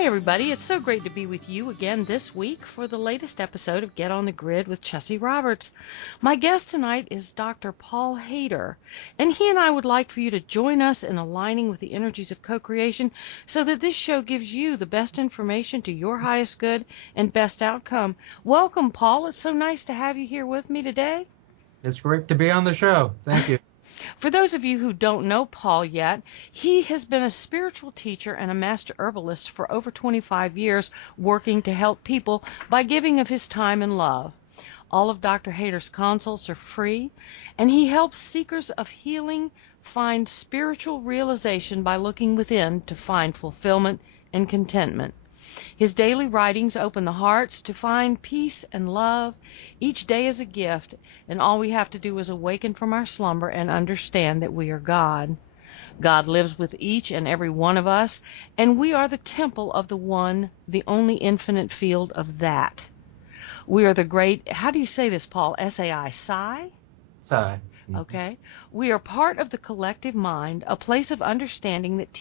Hi, everybody. It's so great to be with you again this week for the latest episode of Get on the Grid with Chessie Roberts. My guest tonight is Dr. Paul Haider, and he and I would like for you to join us in aligning with the energies of co-creation so that this show gives you the best information to your highest good and best outcome. Welcome, Paul. It's so nice to have you here with me today. It's great to be on the show. Thank you. For those of you who don't know Paul yet, he has been a spiritual teacher and a master herbalist for over 25 years, working to help people by giving of his time and love. All of Dr. Haider's consults are free, and he helps seekers of healing find spiritual realization by looking within to find fulfillment and contentment. His daily writings open the hearts to find peace and love. Each day is a gift, and all we have to do is awaken from our slumber and understand that we are God. God lives with each and every one of us, and we are the temple of the one, the only infinite field of that. We are the great, how do you say this, Paul? S-A-I, Psi? Psi. Okay. We are part of the collective mind, a place of understanding that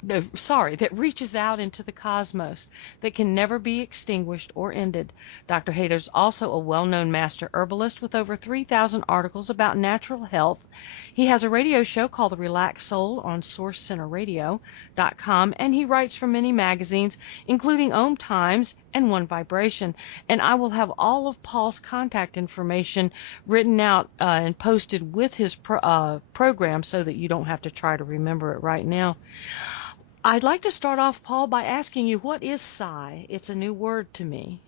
that reaches out into the cosmos, that can never be extinguished or ended. Dr. Haider is also a well-known master herbalist with over 3,000 articles about natural health. He has a radio show called The Relaxed Soul on SourceCenterRadio.com, and he writes for many magazines, including Om Times and One Vibration. And I will have all of Paul's contact information written out and posted with his program so that you don't have to try to remember it right now. I'd like to start off, Paul, by asking you, what is Psi? It's a new word to me.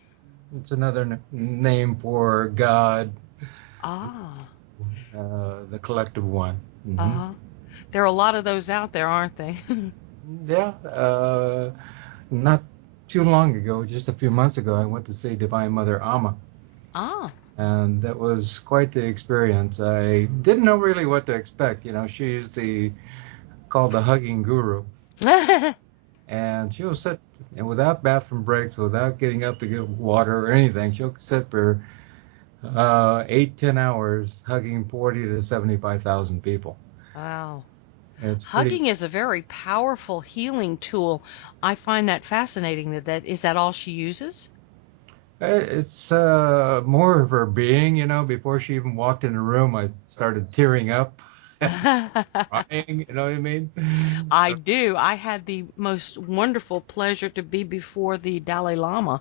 It's another name for God. The collective one. Mm-hmm. There are a lot of those out there, aren't they? Yeah. Not too long ago, just a few months ago, I went to see Divine Mother Alma. And that was quite the experience. I didn't know really what to expect. You know, she's called the hugging guru. And she'll sit, and without bathroom breaks, without getting up to get water or anything, she'll sit for 8-10 hours hugging 40 to 75,000 people. Wow. Hugging is a very powerful healing tool. I find that fascinating. Is that all she uses? It's more of her being, you know. Before she even walked in the room, I started tearing up. Crying, you know what I mean? I do. I had the most wonderful pleasure to be before the Dalai Lama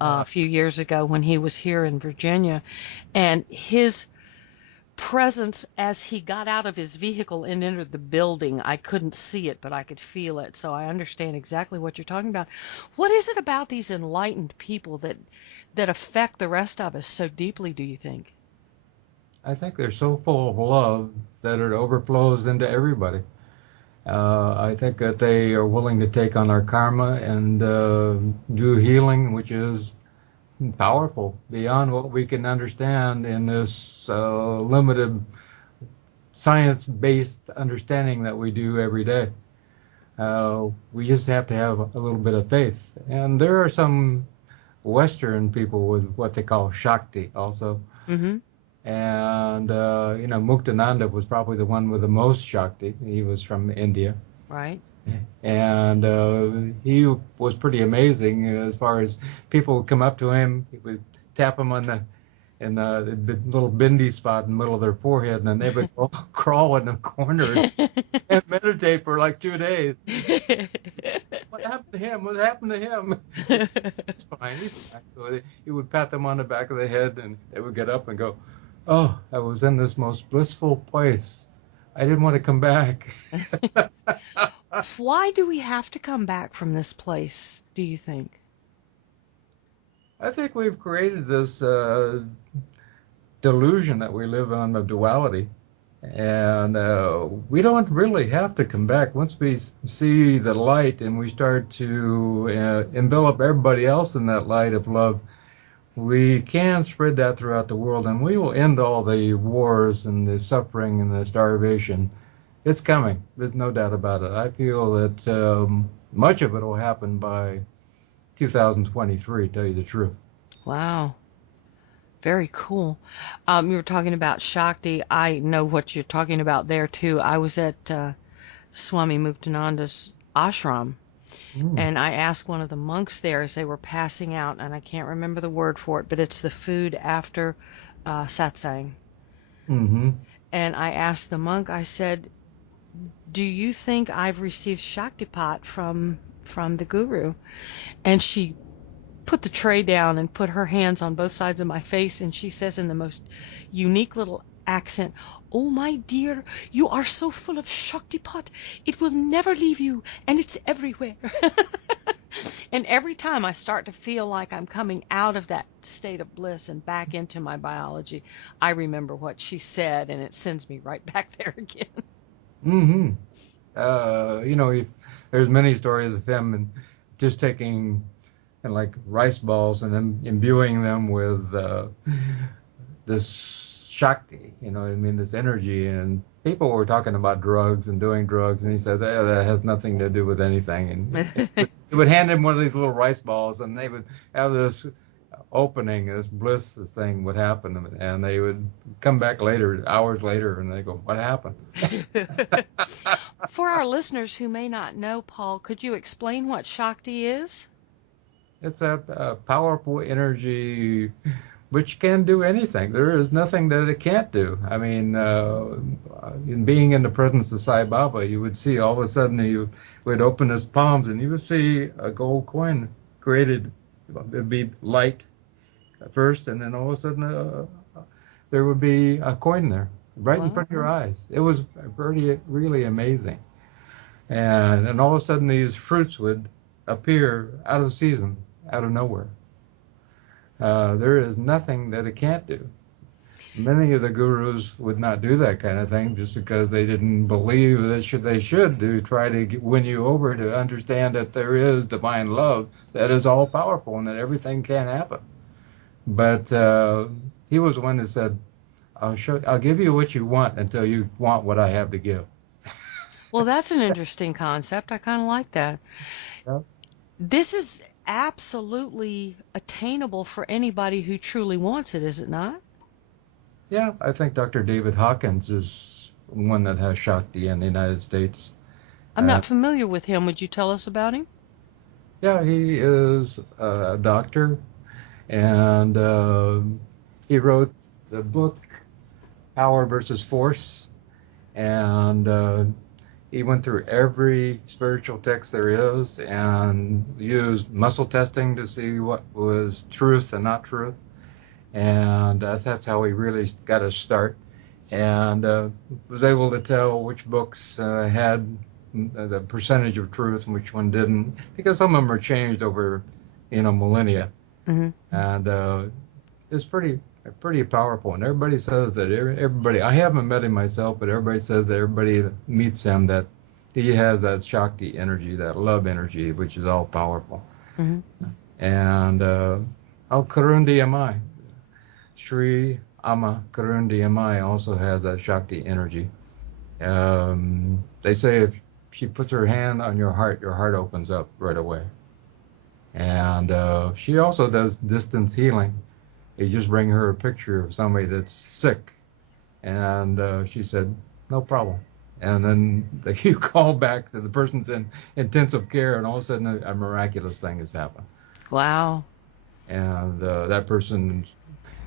a few years ago when he was here in Virginia, and his presence as he got out of his vehicle and entered the building, I couldn't see it, but I could feel it, so I understand exactly what you're talking about. What is it about these enlightened people that affect the rest of us so deeply, do you think? I think they're so full of love that it overflows into everybody. I think that they are willing to take on our karma and do healing, which is powerful beyond what we can understand in this limited science-based understanding that we do every day. We just have to have a little bit of faith. And there are some Western people with what they call Shakti also. Mm-hmm. And, Muktananda was probably the one with the most Shakti. He was from India. Right. And he was pretty amazing as far as people would come up to him. He would tap him on the little bindi spot in the middle of their forehead, and then they would all crawl in the corners and meditate for like 2 days. What happened to him? What happened to him? It's fine. He's fine. So he would pat them on the back of the head, and they would get up and go, "Oh, I was in this most blissful place. I didn't want to come back." Why do we have to come back from this place, do you think? I think we've created this delusion that we live on of duality. And we don't really have to come back. Once we see the light and we start to envelop everybody else in that light of love, we can spread that throughout the world, and we will end all the wars and the suffering and the starvation. It's coming. There's no doubt about it. I feel that much of it will happen by 2023, to tell you the truth. Wow. Very cool. You were talking about Shakti. I know what you're talking about there, too. I was at Swami Muktananda's ashram, Mm. And I asked one of the monks there as they were passing out, and I can't remember the word for it, but it's the food after satsang. Mm-hmm. And I asked the monk, I said, do you think I've received Shaktipat from the guru? And she put the tray down and put her hands on both sides of my face, and she says in the most unique little accent, "Oh, my dear, you are so full of Shaktipat. It will never leave you, and it's everywhere." And every time I start to feel like I'm coming out of that state of bliss and back into my biology, I remember what she said, and it sends me right back there again. Mm-hmm. There's many stories of him and just taking and like rice balls and then imbuing them with this Shakti, this energy. And people were talking about drugs and doing drugs, and he said that has nothing to do with anything. And he would hand him one of these little rice balls, and they would have this opening, this bliss, this thing would happen, and they would come back later, hours later, and they go, "What happened?" For our listeners who may not know, Paul, could you explain what Shakti is? It's a powerful energy which can do anything. There is nothing that it can't do. I mean, in being in the presence of Sai Baba, you would see all of a sudden he would open his palms and you would see a gold coin created. It would be light at first, and then all of a sudden there would be a coin there right in front of your eyes. It was really amazing. And then all of a sudden these fruits would appear out of season, out of nowhere. There is nothing that it can't do. Many of the gurus would not do that kind of thing just because they didn't believe that they should try to win you over to understand that there is divine love that is all powerful and that everything can happen. But he was the one that said, I'll give you what you want until you want what I have to give. Well, that's an interesting concept. I kind of like that. Yep. This is absolutely attainable for anybody who truly wants it, is it not? Yeah, I think Dr. David Hawkins is one that has Shakti in the United States. I'm not familiar with him. Would you tell us about him? Yeah, he is a doctor, and he wrote the book Power versus Force, and he went through every spiritual text there is and used muscle testing to see what was truth and not truth. And that's how he really got his start, and was able to tell which books had the percentage of truth and which one didn't, because some of them are changed over, millennia. Mm-hmm. And it's pretty powerful. And everybody says that I haven't met him myself, but everybody says that everybody that meets him that he has that Shakti energy, that love energy, which is all powerful. Mm-hmm. And Al Karundi Amai. Sri Alma Karundi Amai also has that Shakti energy. They say if she puts her hand on your heart opens up right away. And she also does distance healing. You just bring her a picture of somebody that's sick, and she said, no problem. And then you call back to the person's in intensive care, and all of a sudden a miraculous thing has happened. Wow. And that person,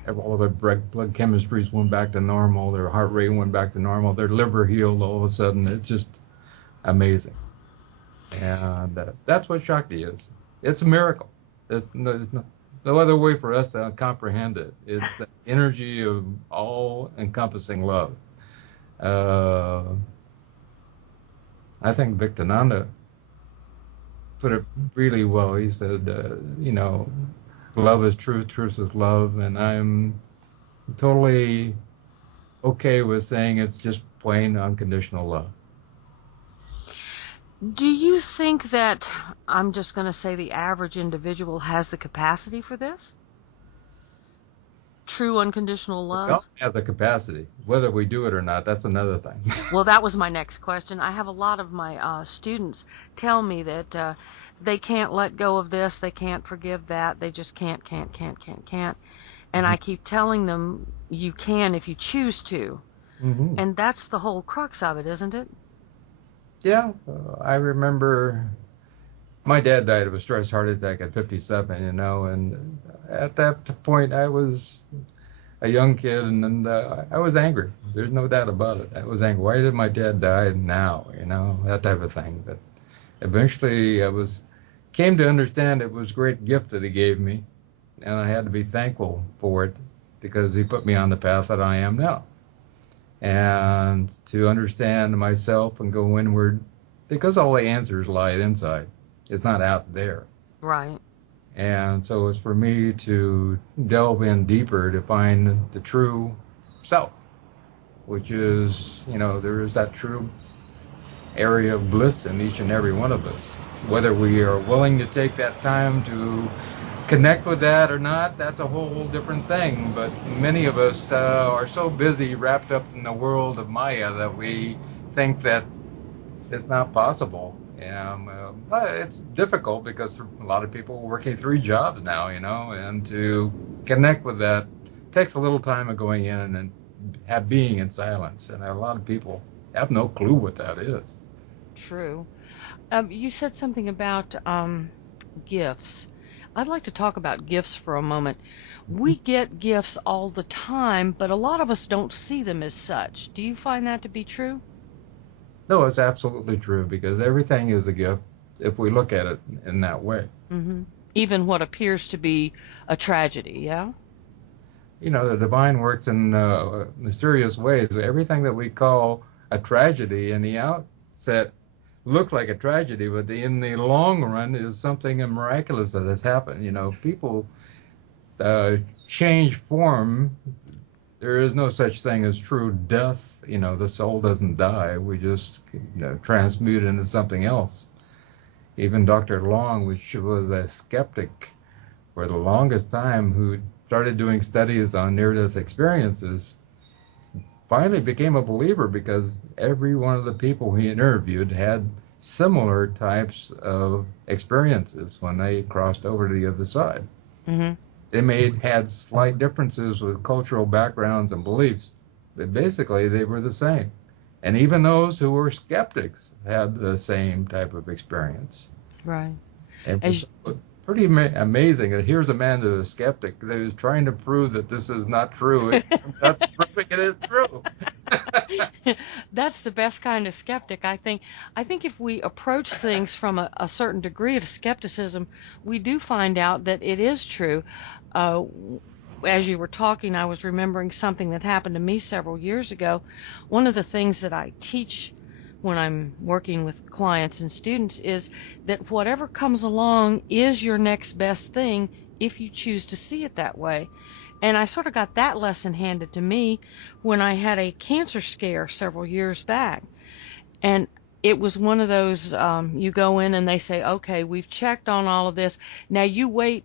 all of their blood chemistries went back to normal, their heart rate went back to normal, their liver healed all of a sudden. It's just amazing. And that's what Shakti is. It's a miracle. There's no other way for us to comprehend it. It's the energy of all-encompassing love. I think Victananda put it really well. He said, love is truth, truth is love, and I'm totally okay with saying it's just plain unconditional love. Do you think that, I'm just going to say, the average individual has the capacity for this? True unconditional love? We don't have the capacity. Whether we do it or not, that's another thing. Well, that was my next question. I have a lot of my students tell me that they can't let go of this, they can't forgive that, they just can't. And I keep telling them, you can if you choose to. Mm-hmm. And that's the whole crux of it, isn't it? Yeah, I remember My dad died of a stress heart attack at 57, and at that point I was a young kid, and I was angry. There's no doubt about it. I was angry. Why did my dad die now? That type of thing. But eventually came to understand it was a great gift that he gave me, and I had to be thankful for it because he put me on the path that I am now. And to understand myself and go inward, because all the answers lie inside. It's not out there. Right. And so it's for me to delve in deeper to find the true self, which is, there is that true area of bliss in each and every one of us. Whether we are willing to take that time to connect with that or not, that's a whole different thing. But many of us are so busy, wrapped up in the world of Maya, that we think that it's not possible. But it's difficult because a lot of people are working 3 jobs now, and to connect with that takes a little time of going in and being in silence. And a lot of people have no clue what that is. True. You said something about gifts. I'd like to talk about gifts for a moment. We get gifts all the time, but a lot of us don't see them as such. Do you find that to be true? No, it's absolutely true, because everything is a gift if we look at it in that way. Mm-hmm. Even what appears to be a tragedy, yeah? The divine works in mysterious ways. Everything that we call a tragedy in the outset looks like a tragedy, but in the long run is something miraculous that has happened. People change form. There is no such thing as true death. The soul doesn't die. We just transmute into something else. Even Dr. Long, which was a skeptic for the longest time, who started doing studies on near-death experiences, finally became a believer because every one of the people he interviewed had similar types of experiences when they crossed over to the other side. Mm-hmm. They had slight differences with cultural backgrounds and beliefs, but basically they were the same. And even those who were skeptics had the same type of experience. Right. It was pretty amazing that here's a man that is a skeptic that is trying to prove that this is not true. That's proving it is true. That's the best kind of skeptic, I think. I think if we approach things from a certain degree of skepticism, we do find out that it is true. As you were talking, I was remembering something that happened to me several years ago. One of the things that I teach when I'm working with clients and students is that whatever comes along is your next best thing if you choose to see it that way. And I sort of got that lesson handed to me when I had a cancer scare several years back. And it was one of those, you go in and they say, okay, we've checked on all of this. Now you wait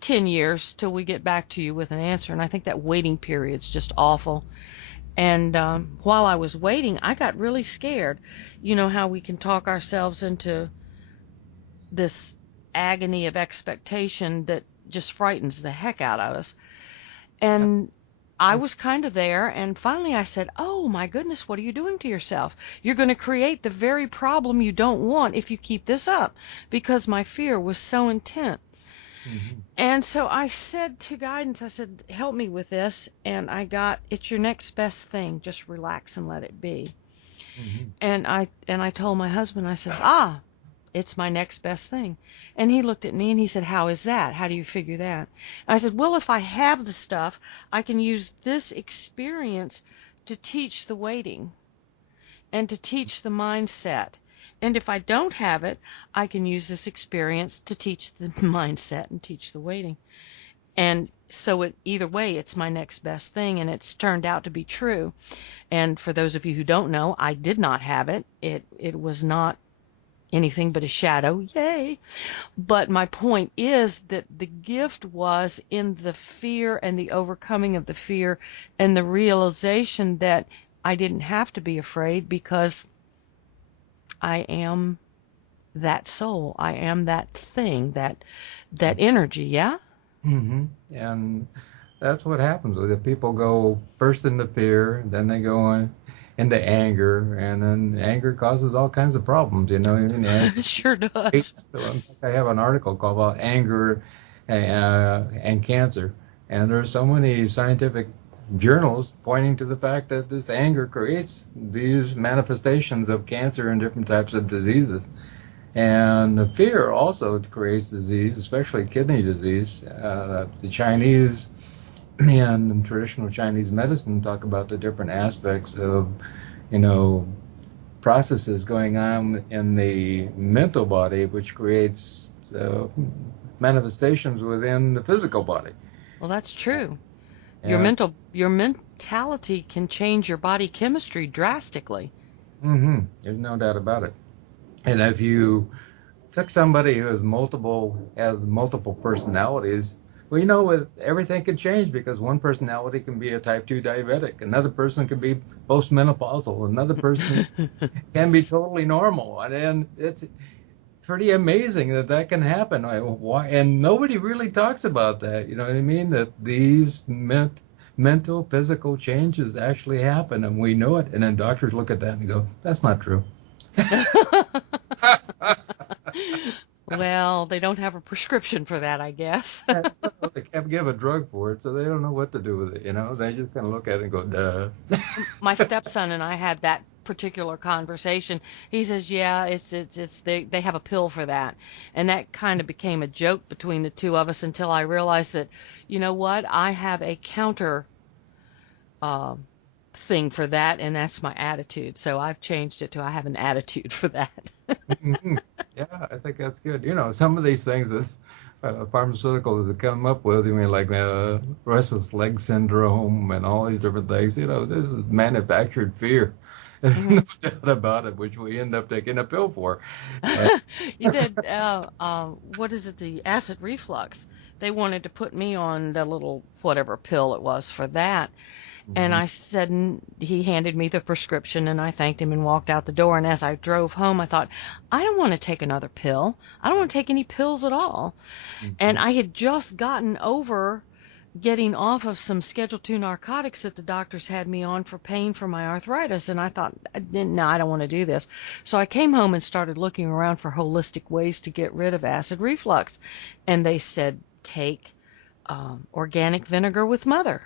10 years till we get back to you with an answer. And I think that waiting period's just awful. And while I was waiting, I got really scared. You know how we can talk ourselves into this agony of expectation that just frightens the heck out of us. And I was kind of there, and finally I said, oh my goodness, what are you doing to yourself? You're going to create the very problem you don't want if you keep this up, because my fear was so intense. Mm-hmm. And so I said to guidance, I said, help me with this. And I got, it's your next best thing. Just relax and let it be. Mm-hmm. And I told my husband, I says, it's my next best thing. And he looked at me and he said, how is that? How do you figure that? And I said, well, if I have the stuff, I can use this experience to teach the waiting and to teach the mindset. And if I don't have it, I can use this experience to teach the mindset and teach the waiting. And so either way, it's my next best thing, and it's turned out to be true. And for those of you who don't know, I did not have it. It was not anything but a shadow, yay. But my point is that the gift was in the fear and the overcoming of the fear and the realization that I didn't have to be afraid because I am that soul. I am that thing, that energy, yeah? Mm-hmm. And that's what happens with it. People go first into fear, then they go into anger, and then anger causes all kinds of problems, you know. It sure does. I have an article called about anger and cancer, and there's so many scientific journals pointing to the fact that this anger creates these manifestations of cancer and different types of diseases. And the fear also creates disease, especially kidney disease. The Chinese and traditional Chinese medicine talk about the different aspects of, processes going on in the mental body, which creates manifestations within the physical body. Well, that's true. Yeah. Your mentality can change your body chemistry drastically. There's no doubt about it. And if you took somebody who has multiple personalities, well, with everything can change, because one personality can be a type 2 diabetic, another person can be postmenopausal, another person can be totally normal, and it's pretty amazing that can happen. Why? And nobody really talks about that. You know what I mean? That these mental, physical changes actually happen, and we know it. And then doctors look at that and go, "That's not true." Well, they don't have a prescription for that, I guess. They can't give a drug for it, so they don't know what to do with it. They just kind of look at it and go, "Duh." My stepson and I had that particular conversation. He says, "Yeah, it's they have a pill for that," and that kind of became a joke between the two of us until I realized that, you know what, I have a counter thing for that, and that's my attitude. So I've changed it to I have an attitude for that. Yeah, I think that's good. Some of these things that pharmaceuticals have come up with, like restless leg syndrome and all these different things, this is manufactured fear. No doubt about it, which we end up taking a pill for. You did, what is it, the acid reflux. They wanted to put me on the little whatever pill it was for that. And I said, he handed me the prescription, and I thanked him and walked out the door. And as I drove home, I thought, I don't want to take another pill. I don't want to take any pills at all. And I had just gotten over getting off of some Schedule II narcotics that the doctors had me on for pain for my arthritis. And I thought, no, I don't want to do this. So I came home and started looking around for holistic ways to get rid of acid reflux. And they said, take organic vinegar with mother.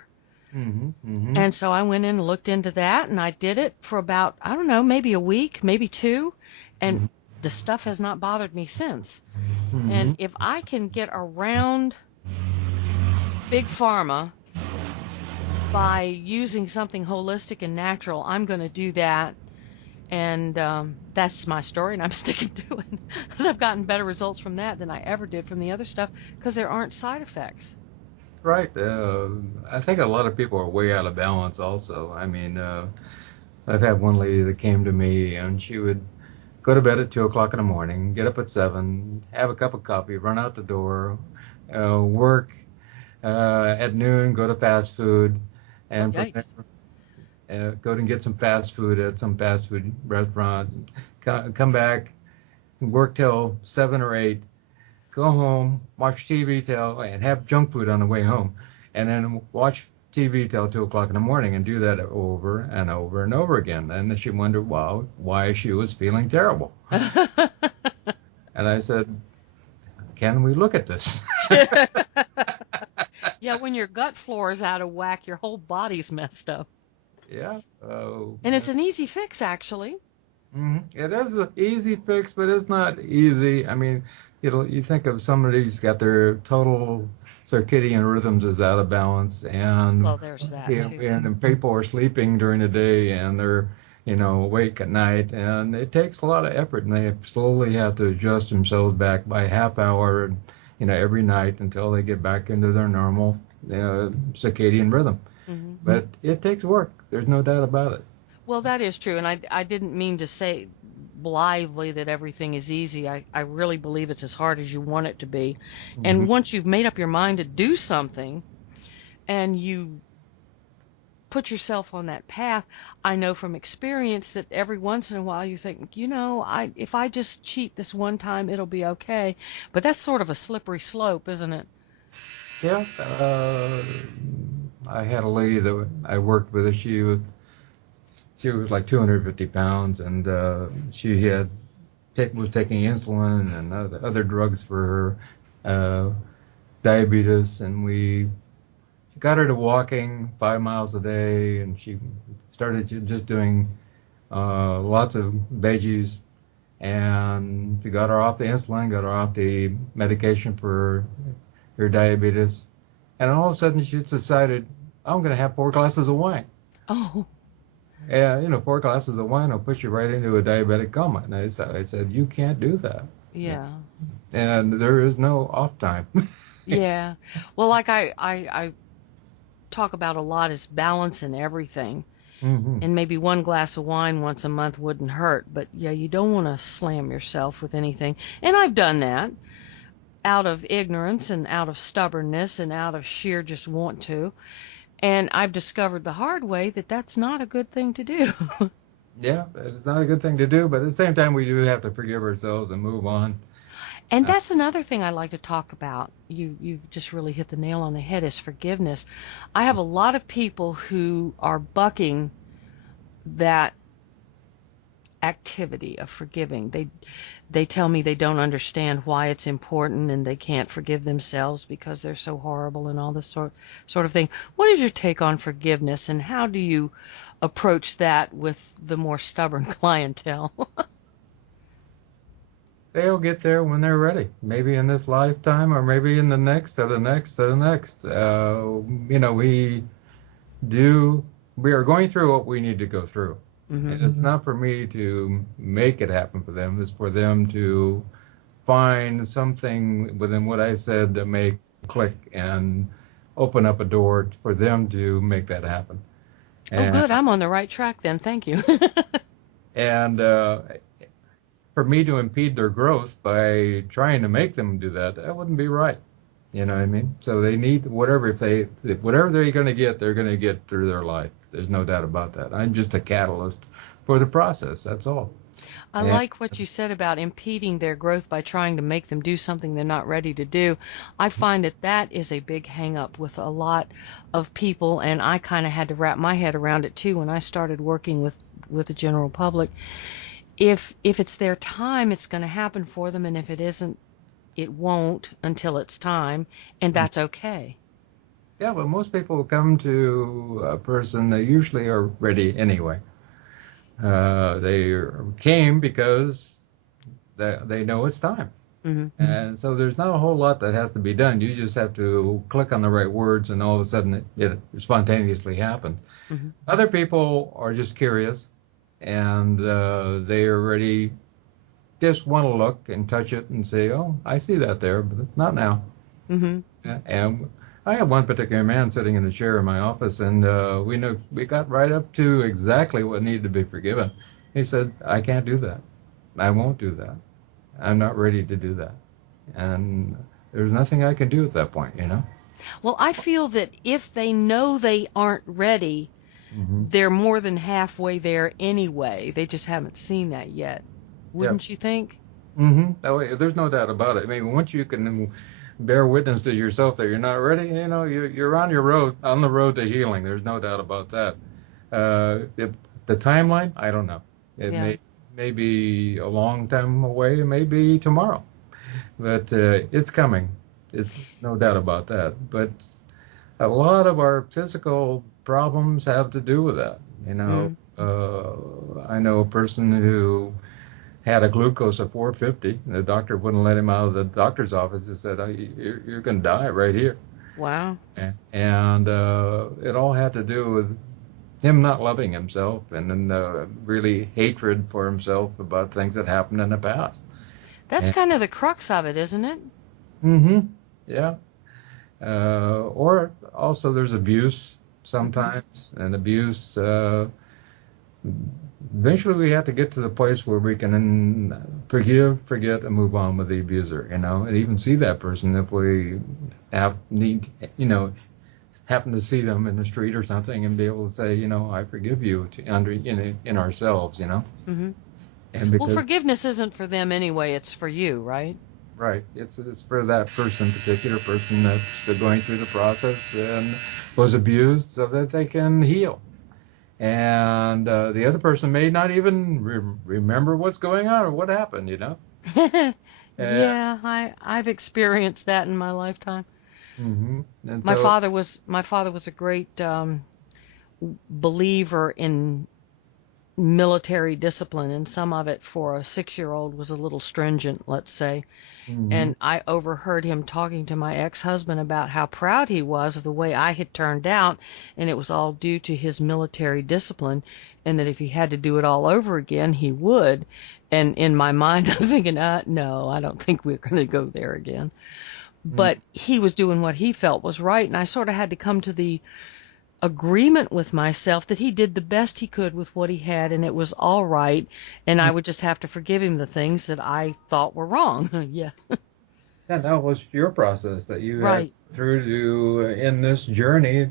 And so I went in and looked into that, and I did it for about, I don't know, maybe a week, maybe two, and the stuff has not bothered me since. And if I can get around Big Pharma by using something holistic and natural, I'm going to do that. And that's my story, and I'm sticking to it, because I've gotten better results from that than I ever did from the other stuff, because there aren't side effects. Right. I think a lot of people are way out of balance also. I mean, I've had one lady that came to me, and she would go to bed at 2 o'clock in the morning, get up at 7, have a cup of coffee, run out the go at noon, go to fast food, and go and get some fast food at some fast food restaurant, come back, work till 7 or 8, go home, watch TV and have junk food on the way home, and then watch TV till 2 o'clock in the morning, and do that over and over and over again. And then she wondered, why she was feeling terrible. And I said, can we look at this? Yeah, when your gut flora is out of whack, your whole body's messed up. Yeah. And it's an easy fix, actually. It is an easy fix, but it's not easy. I mean, you think of somebody who's got their total circadian rhythms is out of balance, and well, there's that too. And people are sleeping during the day, and they're awake at night, and it takes a lot of effort, and they slowly have to adjust themselves back by half hour, every night until they get back into their normal circadian rhythm. But it takes work. There's no doubt about it. Well, that is true, and I didn't mean to say blithely that everything is easy. I really believe it's as hard as you want it to be. And once you've made up your mind to do something, and you put yourself on that path, I know from experience that every once in a while you think, if I just cheat this one time, it'll be okay. But that's sort of a slippery slope, isn't it? Yeah. I had a lady that I worked with. She she was like 250 pounds, and she was taking insulin and other drugs for her diabetes, and we got her to walking 5 miles a day, and she started just doing lots of veggies, and we got her off the insulin, got her off the medication for her diabetes, and all of a sudden she decided, I'm going to have 4 glasses of wine. Oh. And 4 glasses of wine will push you right into a diabetic coma. And I said, you can't do that. Yeah. And there is no off time. Yeah. Well, like I talk about a lot is balance in everything. Mm-hmm. And maybe 1 glass of wine once a month wouldn't hurt. But, yeah, you don't want to slam yourself with anything. And I've done that out of ignorance and out of stubbornness and out of sheer just want to. And I've discovered the hard way that that's not a good thing to do. Yeah, it's not a good thing to do, but at the same time, we do have to forgive ourselves and move on. And that's another thing I like to talk about. You've just really hit the nail on the head, is forgiveness. I have a lot of people who are bucking that activity of forgiving. They tell me they don't understand why it's important, and they can't forgive themselves because they're so horrible and all this sort of thing. What is your take on forgiveness, and how do you approach that with the more stubborn clientele? They'll get there when they're ready. Maybe in this lifetime, or maybe in the next, or the next, or the next. We are going through what we need to go through. Mm-hmm. And it's not for me to make it happen for them. It's for them to find something within what I said that may click and open up a door for them to make that happen. Oh, good. I'm on the right track then. Thank you. And for me to impede their growth by trying to make them do that, that wouldn't be right. You know what I mean? So they need whatever they're going to get, they're going to get through their life. There's no doubt about that. I'm just a catalyst for the process. That's all. I like what you said about impeding their growth by trying to make them do something they're not ready to do. I find that is a big hang-up with a lot of people, and I kind of had to wrap my head around it too when I started working with the general public. If it's their time, it's going to happen for them, and if it isn't, it won't until it's time, and that's okay. Yeah, but most people come to a person that usually are ready anyway. They came because they know it's time. Mm-hmm. And so there's not a whole lot that has to be done. You just have to click on the right words, and all of a sudden it spontaneously happens. Mm-hmm. Other people are just curious, and they already just want to look and touch it and say, oh, I see that there, but not now. Mm-hmm. And I have one particular man sitting in a chair in my office, and we got right up to exactly what needed to be forgiven. He said, I can't do that. I won't do that. I'm not ready to do that. And there's nothing I can do at that point, you know? Well, I feel that if they know they aren't ready, Mm-hmm. they're more than halfway there anyway. They just haven't seen that yet. Wouldn't you think? Mm-hmm. There's no doubt about it. I mean, once you can bear witness to yourself that you're not ready, you're on the road to healing. There's no doubt about that. The timeline, I don't know. It may be a long time away. It may be tomorrow. But it's coming. It's no doubt about that. But a lot of our physical problems have to do with that. I know a person who had a glucose of 450. The doctor wouldn't let him out of the doctor's office. He said, you're going to die right here. Wow. And it all had to do with him not loving himself, and then really hatred for himself about things that happened in the past. That's kind of the crux of it, isn't it? Mm-hmm. Yeah. Or also there's abuse sometimes, and abuse, eventually we have to get to the place where we can forgive, forget, and move on with the abuser, and even see that person if we happen to see them in the street or something, and be able to say, I forgive you in ourselves, Mm-hmm. And because, well, forgiveness isn't for them anyway, it's for you, right? Right. It's for that particular person that's going through the process and was abused, so that they can heal. and the other person may not even remember what's going on or what happened, you know. And, Yeah, I've experienced that in my lifetime. and My so, father was my father was a great believer in military discipline, and some of it for a 6-year-old was a little stringent, let's say. hmm And I overheard him talking to my ex-husband about how proud he was of the way I had turned out, and it was all due to his military discipline, and that if he had to do it all over again, he would. And in my mind, I'm thinking, no, I don't think we're going to go there again. But he was doing what he felt was right, and I sort of had to come to the agreement with myself that he did the best he could with what he had, and it was all right, and I would just have to forgive him the things that I thought were wrong. Yeah. yeah, that was your process that you had Right. through to in this journey,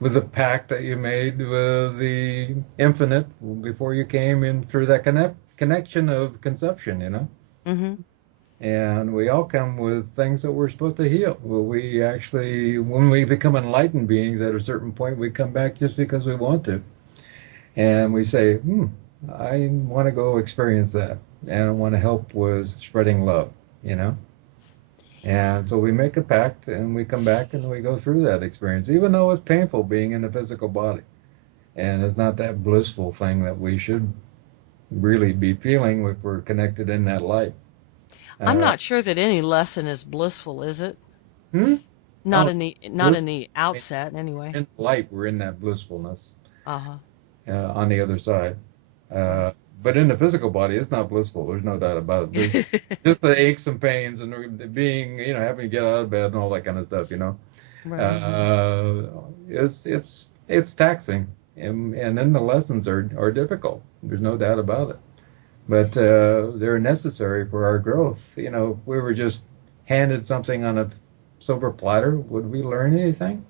with the pact that you made with the infinite before you came in through that connection of conception, you know. Mhm. And we all come with things that we're supposed to heal. Well, we actually, when we become enlightened beings at a certain point, we come back just because we want to. And we say, I want to go experience that. And I want to help with spreading love, you know? And so we make a pact and we come back and we go through that experience, even though it's painful being in a physical body. And it's not that blissful thing that we should really be feeling if we're connected in that light. I'm Uh, not sure that any lesson is blissful, is it? hmm? Not Oh, in bliss the outset, anyway. in light, we're in that blissfulness Uh-huh. on the other side. Right. Uh, but in the physical body, it's not blissful. There's no doubt about it. There's just the aches and pains and being, having to get out of bed and all that kind of stuff, you know. Right. It's taxing, and then the lessons are difficult. There's no doubt about it. But they're necessary for our growth. You know, if we were just handed something on a silver platter, would we learn anything?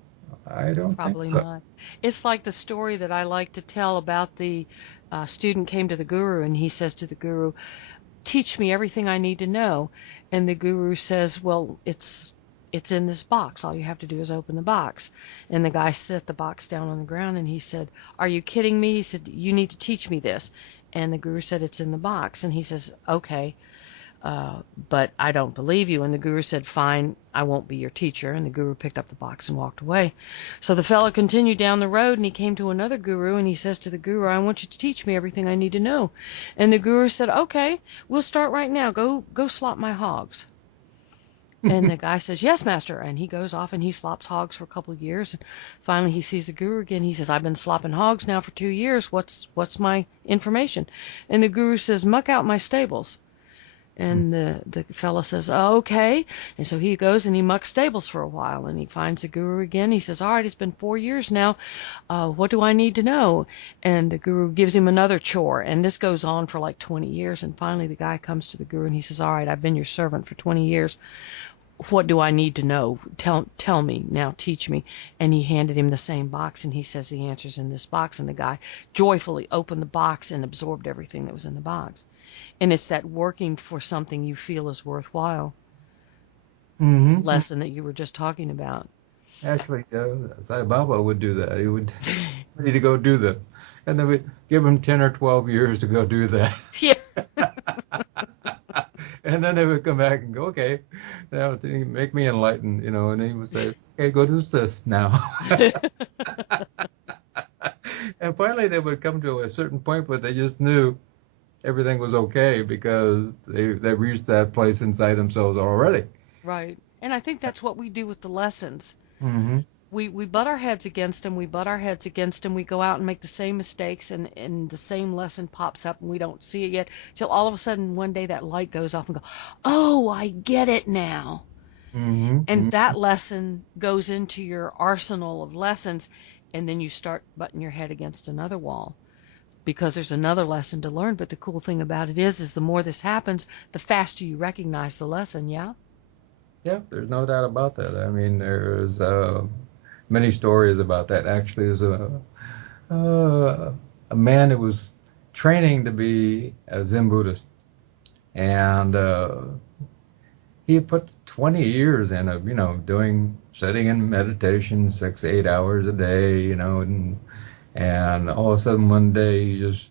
I don't think Probably so. not. It's like the story that I like to tell about the student came to the guru and he says to the guru, teach me everything I need to know. And the guru says, well, it's in this box. All you have to do is open the box. And the guy set the box down on the ground and he said, are you kidding me? He said, you need to teach me this. And the guru said, it's in the box. And he says, okay, but I don't believe you. And the guru said, fine, I won't be your teacher. And the guru picked up the box and walked away. So the fellow continued down the road and he came to another guru and he says to the guru, I want you to teach me everything I need to know. And the guru said, okay, we'll start right now. Go slop my hogs. And the guy says, yes, master. And he goes off and he slops hogs for a couple of years. And finally he sees the guru again. He says, I've been slopping hogs now for 2 years. What's my information? And the guru says, muck out my stables. And the fellow says, oh, okay. And so he goes and he mucks stables for a while and he finds the guru again. He says, all right, it's been 4 years now. What do I need to know? And the guru gives him another chore. And this goes on for like 20 years. And finally the guy comes to the guru and he says, all right, I've been your servant for 20 years. What do I need to know? Tell me now, teach me. And he handed him the same box and he says the answer's in this box. And the guy joyfully opened the box and absorbed everything that was in the box. And it's that working for something you feel is worthwhile Mm-hmm. lesson that you were just talking about. Actually, Sai Baba would do that. He would ready to go do that, and then we'd give him 10 or 12 years to go do that. Yeah. And then they would come back and go, okay, now make me enlightened, and he would say, okay, go do this now. And finally they would come to a certain point where they just knew everything was okay because they reached that place inside themselves already. Right. And I think that's what we do with the lessons. Mm-hmm. We butt our heads against them, we go out and make the same mistakes, and the same lesson pops up and we don't see it yet till all of a sudden one day that light goes off and go, oh, I get it now. Mm-hmm. And that lesson goes into your arsenal of lessons, and then you start butting your head against another wall because there's another lesson to learn. But the cool thing about it is the more this happens, the faster you recognize the lesson, yeah? Yeah, there's no doubt about that. I mean, there's many stories about that. Actually, there's a man that was training to be a Zen Buddhist, and he put 20 years in of sitting in meditation 6 8 hours a day, and And all of a sudden one day he just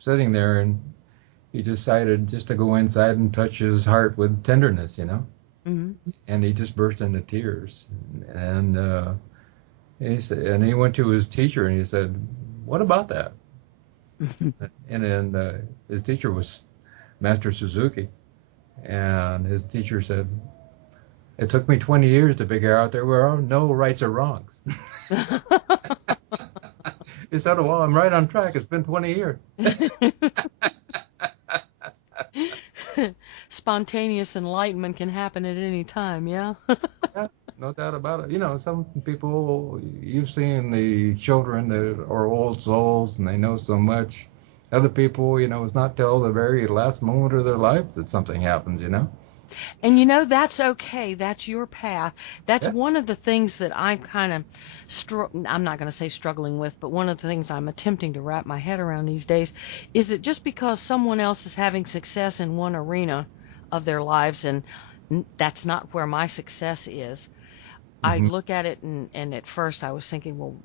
sitting there and he decided just to go inside and touch his heart with tenderness, Mm-hmm. and he just burst into tears. And he said, and he went to his teacher and he said, "What about that?" And then his teacher was Master Suzuki, and his teacher said, "It took me 20 years to figure out there were no rights or wrongs." He said, "Well, I'm right on track. It's been 20 years." Spontaneous enlightenment can happen at any time, yeah? Yeah, no doubt about it. Some people, you've seen the children that are old souls and they know so much. Other people, it's not till the very last moment of their life that something happens. And that's okay. That's your path. That's Yeah. one of the things that I'm kind of, I'm not going to say struggling with, but one of the things I'm attempting to wrap my head around these days is that just because someone else is having success in one arena of their lives, and that's not where my success is, I look at it and at first I was thinking, well,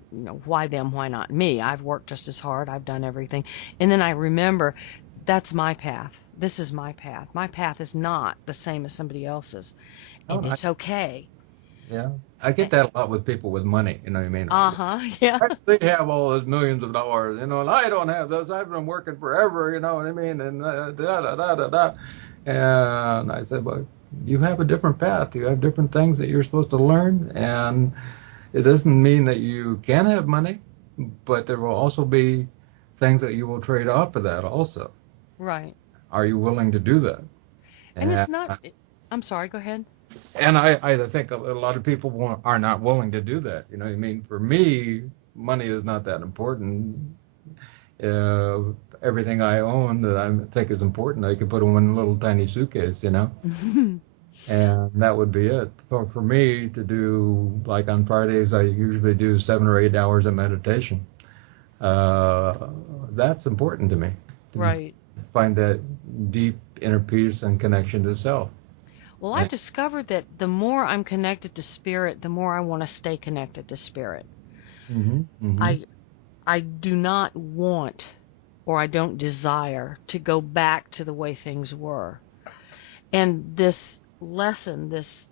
why them? Why not me? I've worked just as hard. I've done everything. And then I remember, that's my path. This is my path. My path is not the same as somebody else's. And Oh, it's okay. yeah. I get that a lot with people with money, you know what I mean? Yeah. They have all those millions of dollars, and I don't have those. I've been working forever, you know what I mean? And da da da da da. And I said, well, you have a different path. You have different things that you're supposed to learn, and it doesn't mean that you can have money, but there will also be things that you will trade off for that also. Right. Are you willing to do that? And it's not, I'm sorry, go ahead. And I think a lot of people are not willing to do that. You know what I mean? For me, money is not that important. Everything I own that I think is important, I could put in one little tiny suitcase, and that would be it. So for me to do, like on Fridays, I usually do 7 or 8 hours of meditation. That's important to me. Right. Find that deep inner peace and connection to self. Well, I've discovered that the more I'm connected to spirit, the more I want to stay connected to spirit. Mm-hmm, mm-hmm. I do not want, or I don't desire, to go back to the way things were. And this lesson, this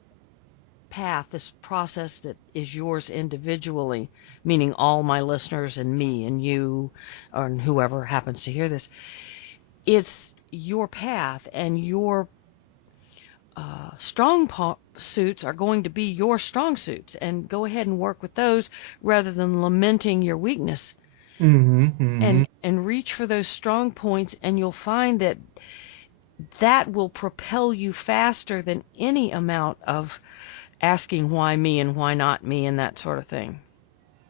path, this process that is yours individually, meaning all my listeners and me and you, or whoever happens to hear this, it's your path, and your strong suits are going to be your strong suits, and go ahead and work with those rather than lamenting your weakness. Mm-hmm, mm-hmm. And reach for those strong points, and you'll find that will propel you faster than any amount of asking why me and why not me and that sort of thing.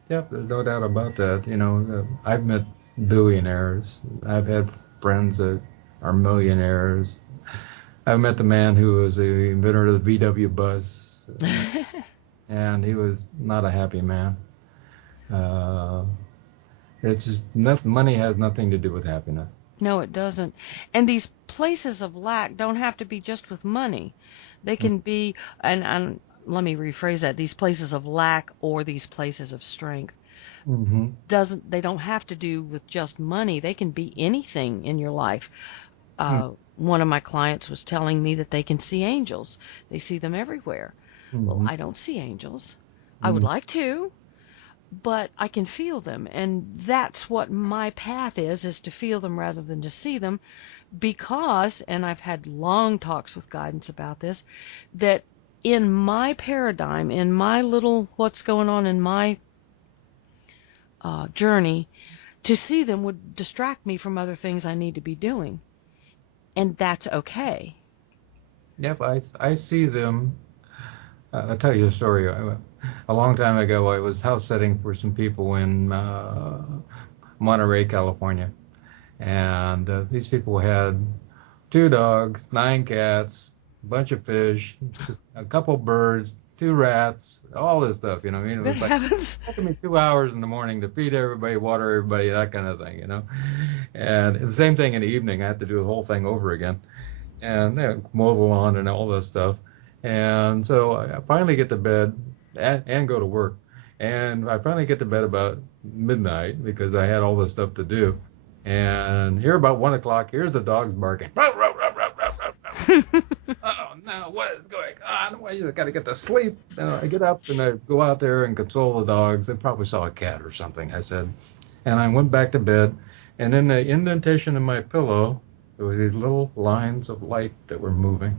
Yep, there's no doubt about that. I've met billionaires. I've had friends that are millionaires. I met the man who was the inventor of the VW bus, and he was not a happy man. It's just nothing. Money has nothing to do with happiness. No, it doesn't. And these places of lack don't have to be just with money. They can be, and let me rephrase that, these places of lack or these places of strength. Mm-hmm. They don't have to do with just money. They can be anything in your life. One of my clients was telling me that they can see angels. They see them everywhere. Mm-hmm. Well, I don't see angels. I would like to, but I can feel them. And that's what my path is to feel them rather than to see them, because, and I've had long talks with guidance about this, that in my paradigm, in my little what's going on in my journey, to see them would distract me from other things I need to be doing. And that's okay. Yep, I see them. I'll tell you a story. A long time ago, I was house sitting for some people in Monterey, California. And these people had 2 dogs, 9 cats, a bunch of fish, a couple birds, 2 rats, all this stuff, It was like, it took me 2 hours in the morning to feed everybody, water everybody, that kind of thing, And the same thing in the evening. I had to do the whole thing over again, and mow the lawn and all this stuff. And so I finally get to bed and go to work. And I finally get to bed about midnight because I had all this stuff to do. And here about 1 o'clock, here's the dogs barking. Row, row, row, row, row, row, row. Oh no, what is going on? Well, you got to get to sleep. And I get up and I go out there and console the dogs. They probably saw a cat or something, I said. And I went back to bed. And in the indentation in my pillow, there were these little lines of light that were moving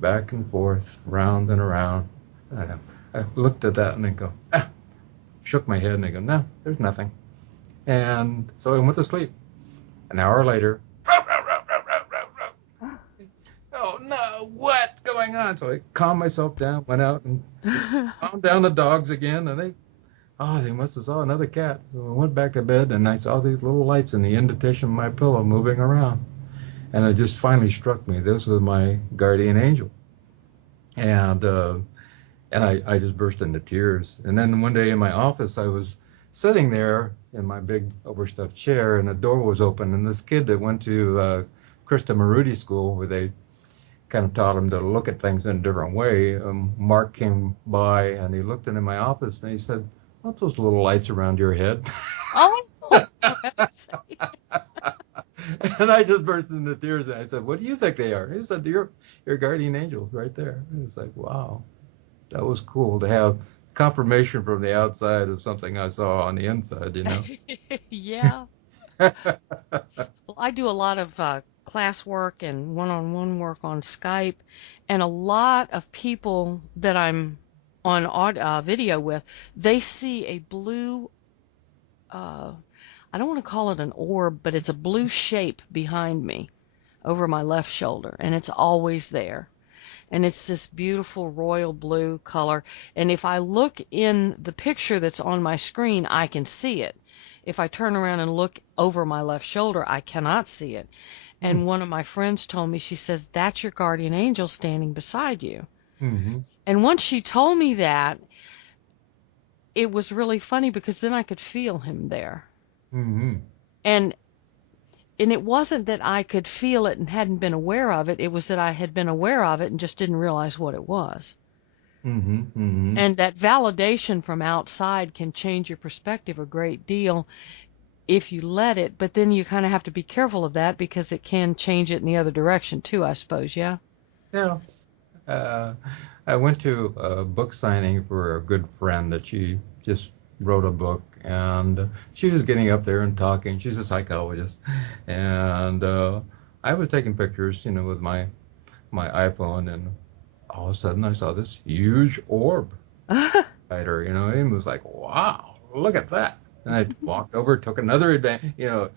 back and forth, round and around. I looked at that and I go, shook my head and I go, no, there's nothing. And so I went to sleep. An hour later, oh no, what's going on? So I calmed myself down, went out and calmed down the dogs again, and they must have saw another cat. So I went back to bed and I saw these little lights in the indentation of my pillow moving around. And it just finally struck me. This was my guardian angel. And I just burst into tears. And then one day in my office, I was sitting there in my big overstuffed chair, and the door was open, and this kid that went to Krista Maruti school, where they kind of taught him to look at things in a different way, Mark came by, and he looked into my office, and he said, what's those little lights around your head? Oh, and I just burst into tears, and I said, what do you think they are? He said, your guardian angels right there. And it was like, wow, that was cool to have confirmation from the outside of something I saw on the inside, you know? yeah. Well, I do a lot of class work and one-on-one work on Skype, and a lot of people that I'm on video with, they see a blue, I don't want to call it an orb, but it's a blue shape behind me over my left shoulder, and it's always there. And it's this beautiful royal blue color. And if I look in the picture that's on my screen, I can see it. If I turn around and look over my left shoulder, I cannot see it. And one of my friends told me, she says, that's your guardian angel standing beside you. Mm-hmm. And once she told me that, it was really funny because then I could feel him there. Mm-hmm. And it wasn't that I could feel it and hadn't been aware of it. It was that I had been aware of it and just didn't realize what it was. Mm-hmm. Mm-hmm. And that validation from outside can change your perspective a great deal if you let it. But then you kind of have to be careful of that because it can change it in the other direction too, I suppose, yeah? Yeah. I went to a book signing for a good friend that she just wrote a book, and she was getting up there and talking. She's a psychologist, and I was taking pictures, with my iPhone, and all of a sudden I saw this huge orb at her, and it was like, wow, look at that. And I walked over, took another an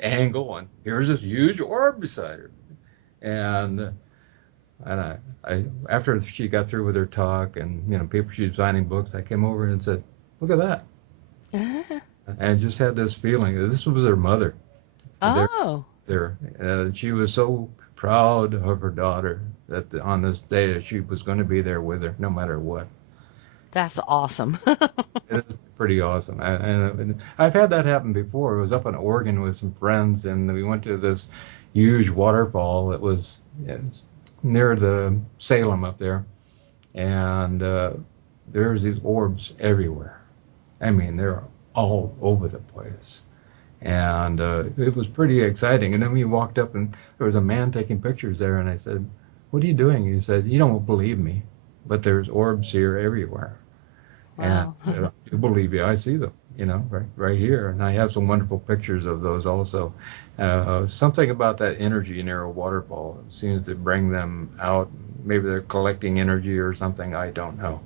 angle, and here's this huge orb beside her, and I after she got through with her talk and people she was signing books, I came over and said, look at that. And I just had this feeling that this was her mother. Oh. She was so proud of her daughter that on this day that she was going to be there with her no matter what. That's awesome. It is pretty awesome. And I've had that happen before. I was up in Oregon with some friends, and we went to this huge waterfall that was near the Salem up there, and there's these orbs everywhere. I mean, they're all over the place, and it was pretty exciting. And then we walked up, and there was a man taking pictures there, and I said, what are you doing? He said, you don't believe me, but there's orbs here everywhere. Wow. And I do believe you. I see them, right here, and I have some wonderful pictures of those also. Something about that energy near a waterfall seems to bring them out. Maybe they're collecting energy or something. I don't know.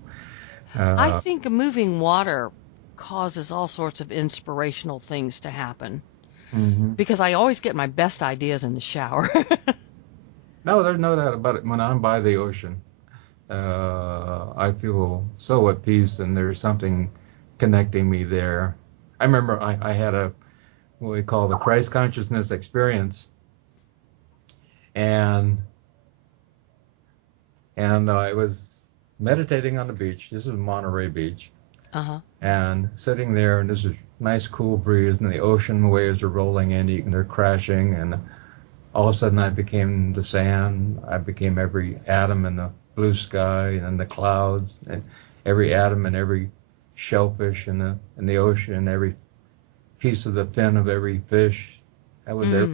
I think moving water causes all sorts of inspirational things to happen. Mm-hmm. Because I always get my best ideas in the shower. No, there's no doubt about it. When I'm by the ocean, I feel so at peace, and there's something connecting me there. I remember I had what we call the Christ consciousness experience, and I was meditating on the beach. This is Monterey Beach. Uh-huh. And sitting there, and this is nice cool breeze, and the ocean waves are rolling in, and they're crashing, and all of a sudden I became the sand. I became every atom in the blue sky and the clouds, and every atom and every shellfish in the ocean, every piece of the fin of every fish. That was there.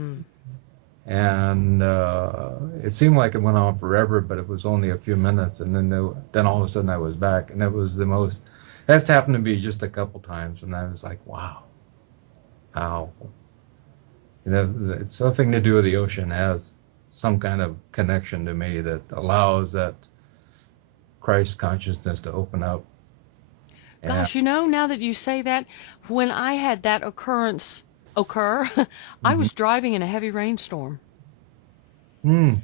And it seemed like it went on forever, but it was only a few minutes. And then all of a sudden I was back, and it was the most. That's happened to me just a couple times, and I was like, wow, powerful. It's something to do with the ocean. Has some kind of connection to me that allows that Christ consciousness to open up. Gosh, now that you say that, when I had that occur, I was driving in a heavy rainstorm. It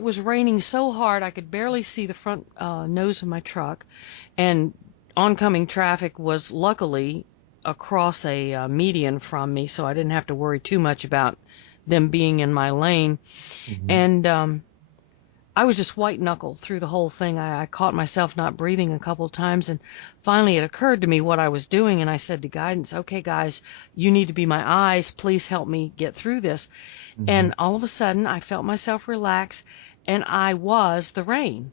was raining so hard I could barely see the front nose of my truck, and oncoming traffic was luckily across a median from me, so I didn't have to worry too much about them being in my lane. And I was just white-knuckled through the whole thing. I caught myself not breathing a couple of times, and finally it occurred to me what I was doing, and I said to guidance, okay, guys, you need to be my eyes. Please help me get through this. And all of a sudden, I felt myself relax, and I was the rain.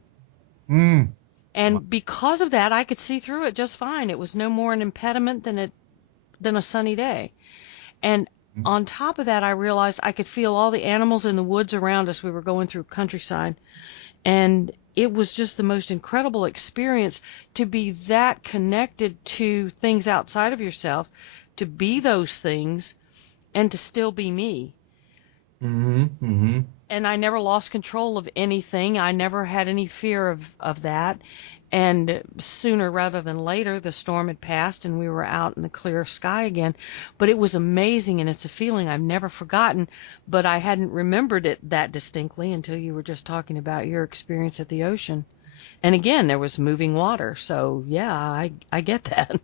And because of that, I could see through it just fine. It was no more an impediment than a sunny day. And on top of that, I realized I could feel all the animals in the woods around us. We were going through countryside, and it was just the most incredible experience to be that connected to things outside of yourself, to be those things, and to still be me. And I never lost control of anything. I never had any fear of that. And sooner rather than later, the storm had passed and we were out in the clear sky again. But it was amazing, and it's a feeling I've never forgotten, but I hadn't remembered it that distinctly until you were just talking about your experience at the ocean. And again, there was moving water. So, yeah, I get that.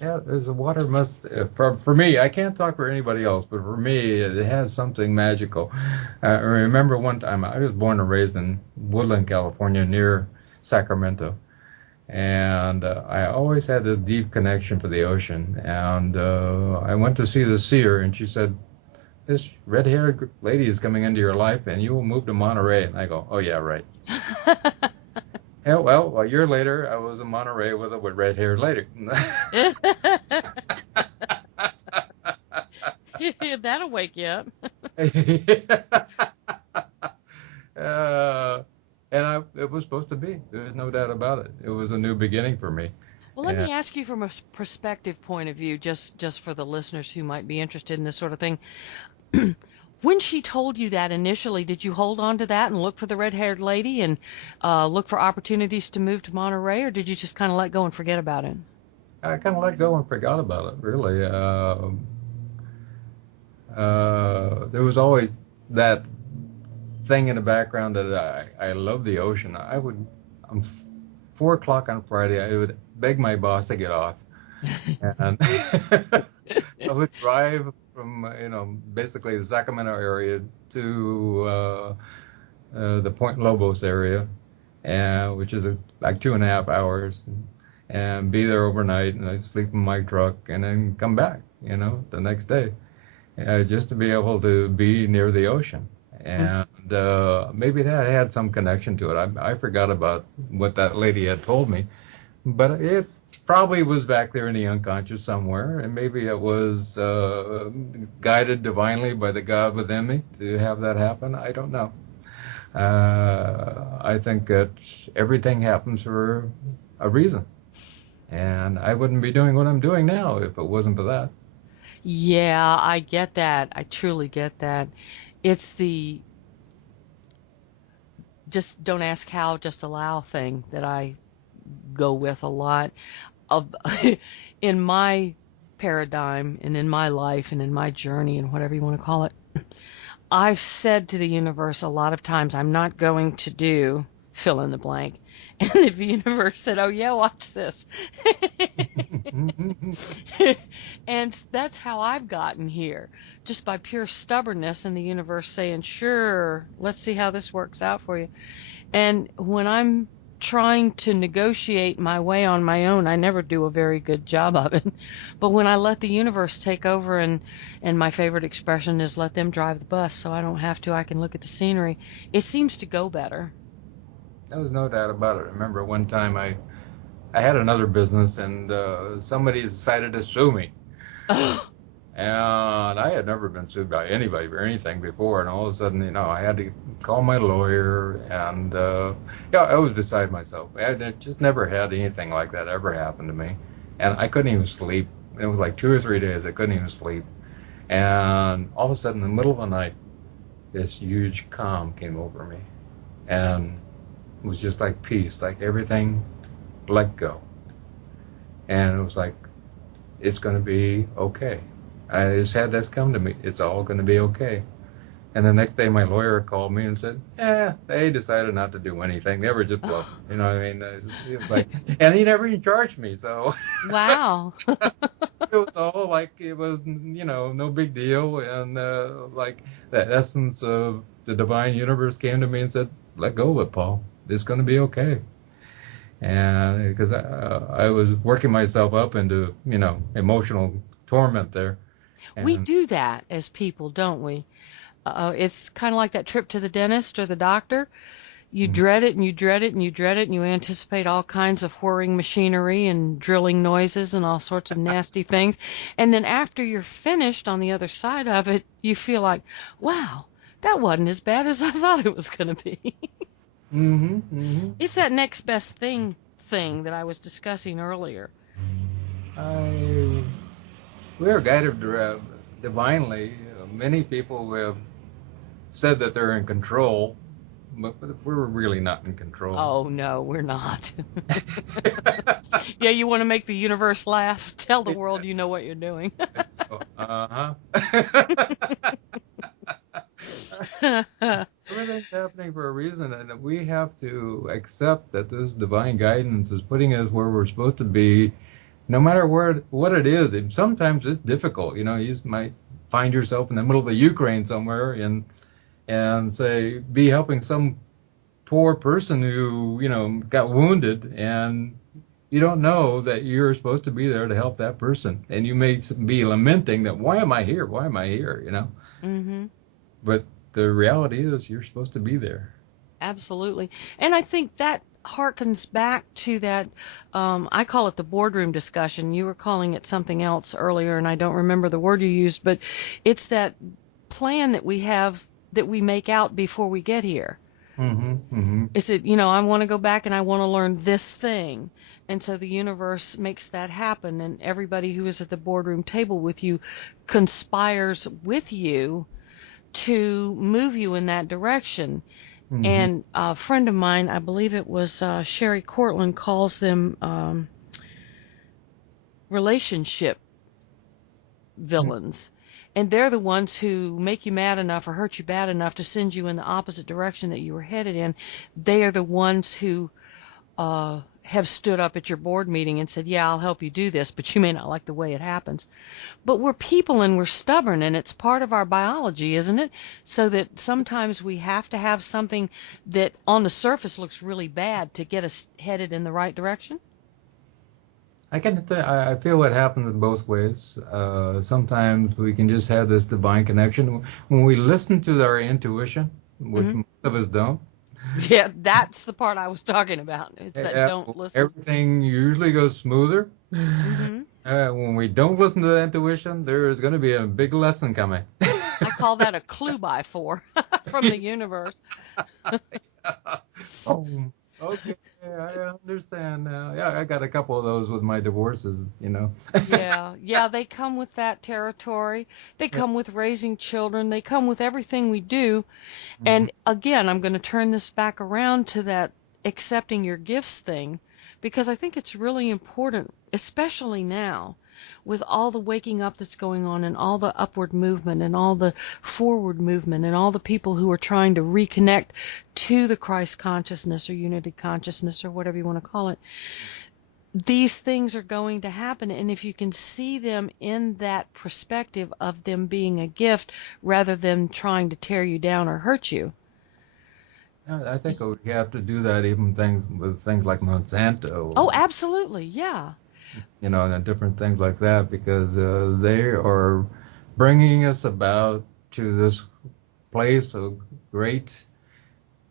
Yeah, the water must, for me, I can't talk for anybody else, but for me, it has something magical. I remember one time, I was born and raised in Woodland, California, near Sacramento, and I always had this deep connection for the ocean. And I went to see the seer, and she said, this red-haired lady is coming into your life, and you will move to Monterey. And I go, oh, yeah, right. Yeah, well, a year later, I was in Monterey with a red-haired lady. That'll wake you up. And it was supposed to be. There's no doubt about it. It was a new beginning for me. Well, let me ask you from a perspective point of view, just for the listeners who might be interested in this sort of thing. When she told you that initially, did you hold on to that and look for the red-haired lady and look for opportunities to move to Monterey, or did you just kind of let go and forget about it? I kind of let go and forgot about it, really. There was always that thing in the background that I love the ocean. On 4 o'clock on Friday, I would beg my boss to get off. And I would drive from, basically the Sacramento area to the Point Lobos area, which is like 2.5 hours, and be there overnight, and I'd sleep in my truck and then come back, the next day, just to be able to be near the ocean. And maybe that had some connection to it. I forgot about what that lady had told me, but it probably was back there in the unconscious somewhere, and maybe it was guided divinely by the God within me to have that happen. I don't know. I think that everything happens for a reason, and I wouldn't be doing what I'm doing now if it wasn't for that. Yeah, I get that. I truly get that. It's the just don't ask how, just allow thing that I go with a lot. In my paradigm and in my life and in my journey and whatever you want to call it, I've said to the universe a lot of times, I'm not going to do fill in the blank. And the universe said, oh yeah, watch this. And that's how I've gotten here, just by pure stubbornness, and the universe saying, sure, let's see how this works out for you. And when I'm trying to negotiate my way on my own, I never do a very good job of it. But when I let the universe take over, and my favorite expression is let them drive the bus so I don't have to, I can look at the scenery, it seems to go better. There was no doubt about it. I remember one time I I had another business, and somebody decided to sue me. And I had never been sued by anybody for anything before, and all of a sudden, I had to call my lawyer, and I was beside myself. I had just never had anything like that ever happen to me, and I couldn't even sleep. It was like 2 or 3 days I couldn't even sleep, and all of a sudden, in the middle of the night, this huge calm came over me, and it was just like peace, like everything let go, and it was like it's going to be okay. I just had this come to me. It's all going to be okay. And the next day, my lawyer called me and said, they decided not to do anything. They were just bluffing. You know what I mean? It was like, and he never even charged me. So Wow. it was all like, it was, no big deal. And like the essence of the divine universe came to me and said, let go of it, Paul. It's going to be okay. And because I was working myself up into, emotional torment there. We do that as people, don't we? It's kind of like that trip to the dentist or the doctor. You dread it and you dread it and you dread it and you anticipate all kinds of whirring machinery and drilling noises and all sorts of nasty things. And then after you're finished on the other side of it, you feel like, wow, that wasn't as bad as I thought it was going to be. It's that next best thing that I was discussing earlier. We are guided divinely. Many people have said that they're in control, but we're really not in control. Oh, no, we're not. Yeah, you want to make the universe laugh? Tell the world you know what you're doing. Everything's happening for a reason, and we have to accept that this divine guidance is putting us where we're supposed to be, no matter what it is. Sometimes it's difficult. You just might find yourself in the middle of the Ukraine somewhere and say, be helping some poor person who, got wounded, and you don't know that you're supposed to be there to help that person. And you may be lamenting that, why am I here? Why am I here? But the reality is you're supposed to be there. Absolutely. And I think that harkens back to that, I call it the boardroom discussion. You were calling it something else earlier, and I don't remember the word you used, but it's that plan that we have, that we make out before we get here. Is it, I want to go back and I want to learn this thing. And so the universe makes that happen, and everybody who is at the boardroom table with you conspires with you to move you in that direction. And a friend of mine, I believe it was Sherry Cortland, calls them relationship villains. And they're the ones who make you mad enough or hurt you bad enough to send you in the opposite direction that you were headed in. They are the ones who have stood up at your board meeting and said, yeah, I'll help you do this, but you may not like the way it happens. But we're people and we're stubborn, and it's part of our biology, isn't it? So that sometimes we have to have something that on the surface looks really bad to get us headed in the right direction. I feel it happens both ways. Sometimes we can just have this divine connection. When we listen to our intuition, which most of us don't. Yeah, that's the part I was talking about. It's that don't listen. Everything usually goes smoother. When we don't listen to the intuition, there is going to be a big lesson coming. I call that a clue by 4 from the universe. Okay, I understand now. Yeah, I got a couple of those with my divorces, Yeah, they come with that territory. They come with raising children. They come with everything we do. And again, I'm going to turn this back around to that accepting your gifts thing, because I think it's really important, especially now, with all the waking up that's going on and all the upward movement and all the forward movement and all the people who are trying to reconnect to the Christ consciousness or unity consciousness or whatever you want to call it. These things are going to happen, and if you can see them in that perspective of them being a gift rather than trying to tear you down or hurt you. I think we have to do that even with things like Monsanto. Oh, absolutely, yeah. And different things like that, because they are bringing us about to this place of great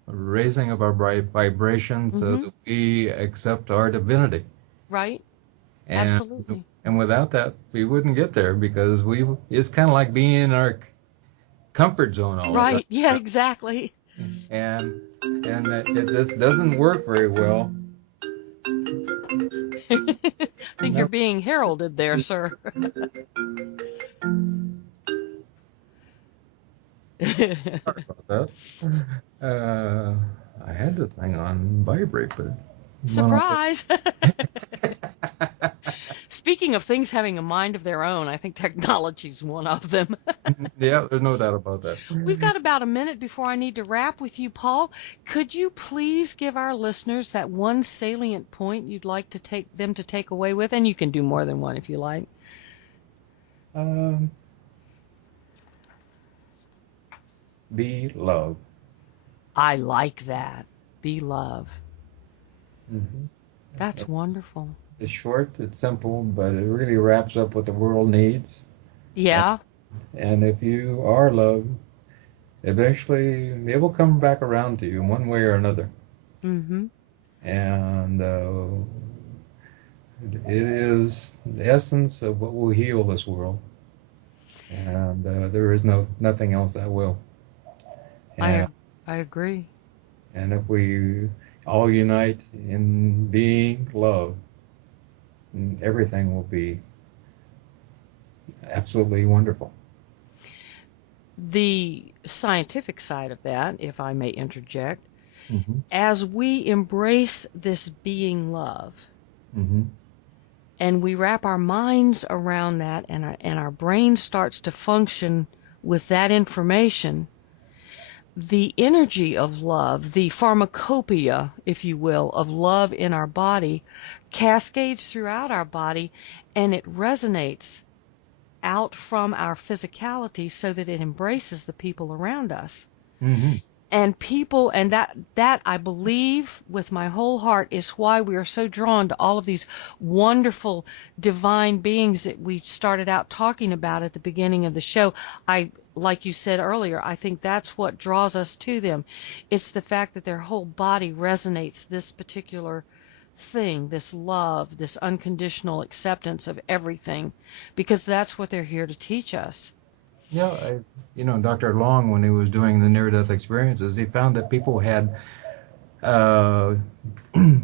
raising of our vibrations so that we accept our divinity. Right. And, Absolutely. and without that, we wouldn't get there because it's kind of like being in our comfort zone all the Right. Yeah, time. exactly. And it just doesn't work very well. I think you're Nope. being heralded there, sir. Sorry about that. I had the thing on vibrate, but Surprise! Speaking of things having a mind of their own, I think technology's one of them. yeah, there's no doubt about that. We've got about a minute before I need to wrap with you, Paul. Could you please give our listeners that one salient point you'd like to take them to take away with? And you can do more than one if you like. Be love. I like that. Be love. Mm-hmm. That's wonderful. It's short, it's simple, but it really wraps up what the world needs. Yeah. And if you are loved, eventually it will come back around to you in one way or another. Mm-hmm. And it is the essence of what will heal this world. And there is nothing else that will. I And, agree. and if we all unite in being love, everything will be absolutely wonderful. The scientific side of that, if I may interject, Mm-hmm. as we embrace this being love, Mm-hmm. and we wrap our minds around that, and our brain starts to function with that information, the energy of love, the pharmacopoeia, if you will, of love in our body cascades throughout our body, and it resonates out from our physicality so that it embraces the people around us. Mm-hmm. And people, and that I believe with my whole heart is why we are so drawn to all of these wonderful divine beings that we started out talking about at the beginning of the show. Like you said earlier, I think that's what draws us to them. It's the fact that their whole body resonates this particular thing, this love, this unconditional acceptance of everything, because that's what they're here to teach us. Yeah, Dr. Long, when he was doing the near-death experiences, he found that people had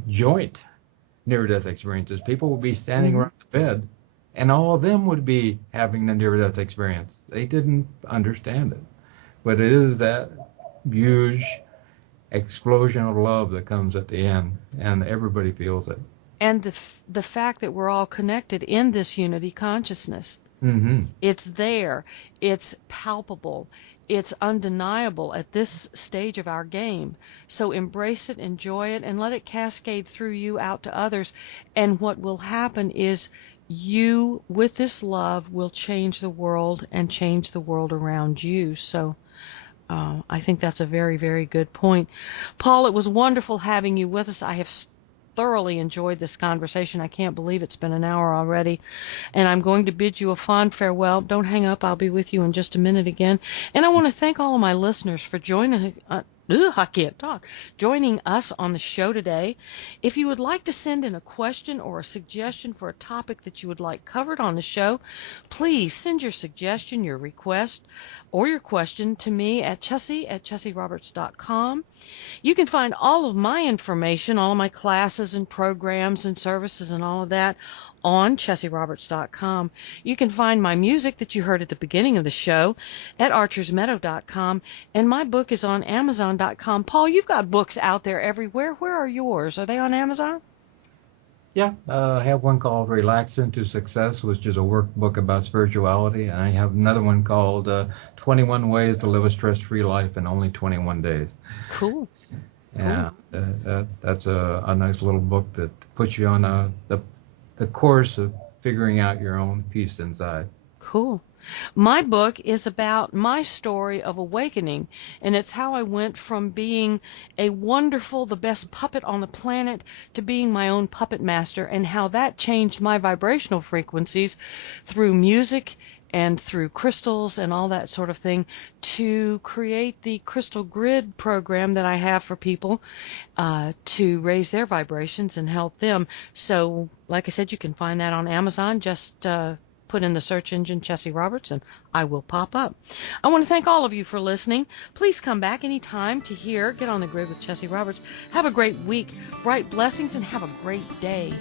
joint near-death experiences. People would be standing around the bed, and all of them would be having the near-death experience. They didn't understand it, but it is that huge explosion of love that comes at the end, and everybody feels it. And the fact that we're all connected in this unity consciousness. Mm-hmm. It's there. It's palpable. It's undeniable at this stage of our game. So embrace it, enjoy it, and let it cascade through you out to others. And what will happen is you, with this love, will change the world and change the world around you. So I think that's a very, very good point. Paul, it was wonderful having you with us. I have thoroughly enjoyed this conversation. I can't believe it's been an hour already. And I'm going to bid you a fond farewell. Don't hang up. I'll be with you in just a minute again. And I want to thank all of my listeners for joining us on the show today. If you would like to send in a question or a suggestion for a topic that you would like covered on the show, please send your suggestion, your request, or your question to me at Chessie@ChessieRoberts.com. You can find all of my information, all of my classes and programs and services and all of that on ChessieRoberts.com. You can find my music that you heard at the beginning of the show at ArchersMeadow.com, and my book is on Amazon.com. Paul, you've got books out there everywhere. Where are yours? Are they on Amazon? Yeah, I have one called Relax Into Success, which is a workbook about spirituality, and I have another one called 21 Ways to Live a Stress-Free Life in Only 21 Days. Cool. Yeah, that's a nice little book that puts you on the course of figuring out your own peace inside. Cool. My book is about my story of awakening, and it's how I went from being a wonderful, the best puppet on the planet to being my own puppet master, and how that changed my vibrational frequencies through music and through crystals and all that sort of thing to create the crystal grid program that I have for people to raise their vibrations and help them. So, like I said, you can find that on Amazon. Just put in the search engine Chessie Roberts and I will pop up. I want to thank all of you for listening. Please come back anytime to hear Get on the Grid with Chessie Roberts. Have a great week, bright blessings, and have a great day.